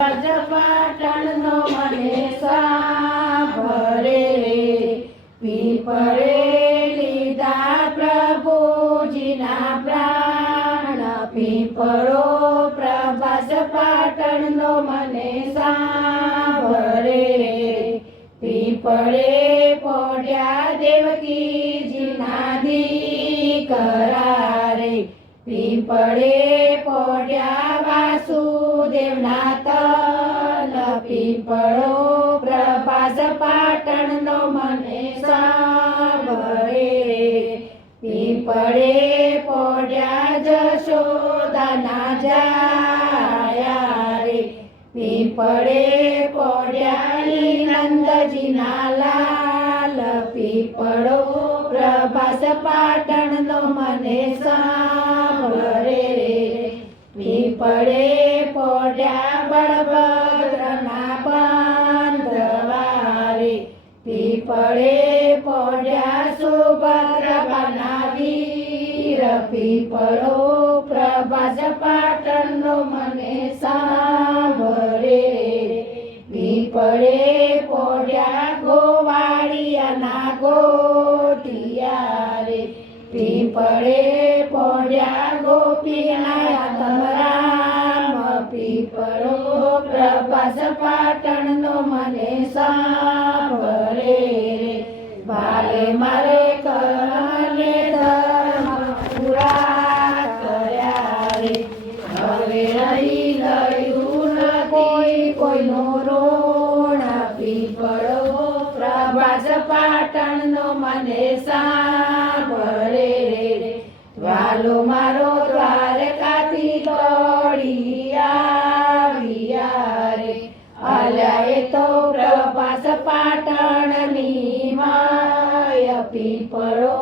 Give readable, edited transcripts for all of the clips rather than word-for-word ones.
પાટણનો મને સાંભળે પીપળે લીધા પ્રભુજીના પ્રાણ પીપળો પ્રભાસ પાટણનો મને સાંભળે પીપળે પડ્યા દેવકીજીના દીકરા રે પીપળે પડ્યા વાસુદેવના તન પીપળો પ્રભાસ પાટણનો મને સાંભળે પીપળે પડ્યા જશોદાના જાયા રે પીપળે પડ્યા નંદજીના લાલ પીપળો પ્રભાસ પાટણનો મને સાંભળે પીપળે પડ્યા બળભદ્રના બાંધવા રે પીપળે પડ્યા સુભદ્રાના વીર પીપળો પ્રભાસ પાટણનો મને સાંભળે પીપળે પડ્યા ગોવાળિયાના ગોટિયા રે પીપળે પડ્યા ગોપીનાથ રામ પીપળો પ્રભાસ પાટણનો મને સાંભળે ભાલે મારે કરને ધર્મ પૂરા કર્યા રે હવે રહી ગયું નથી કોઈનો રોણ પીપળો પ્રભાસ પાટણનો મને સાંભળે વાલો મારો દ્વારકાથી દોડી આવ્યા રે અલ્યા એ તો પ્રભાસ પાટણની માય પીપળો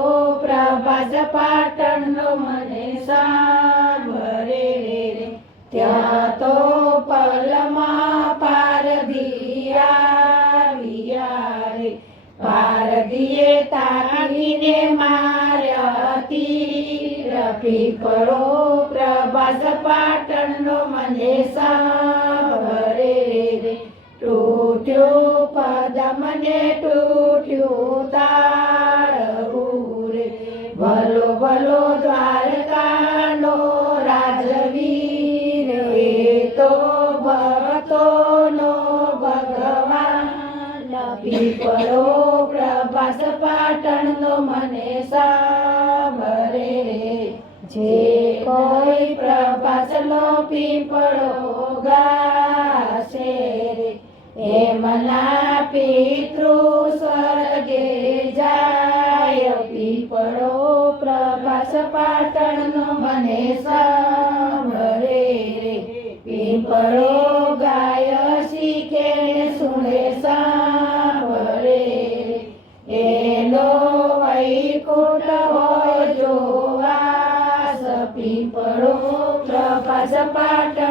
પ્રભાસ પાટણનો મને સાંભળે ત્યાં તો પલમાં પારધી આવ્યા રે પારધીએ તાકીને માર્યા તીર પીપળો પ્રભાસ પાટણનો મને સાંભળે તૂટ્યો પદ મને તૂટ્યું તાળવું રે ભલો ભલો દ્વારકાનો રાજવીર એ તો ભક્તોનો ભગવાન પીપળો પ્રભાસ પાટણનો મને સાંભળે જે કોઈ પ્રભાસનો પીપળો ગાશે રે એમના પિતૃ સ્વર્ગે જાય પીપળો પ્રભાસ પાટણનો મને સાંભળે પીપળો ગાય શીખે સુણે સાંભળે એનો વૈકુંઠ હોય જો વાસ પીપળો પ્રભાસ પાટણ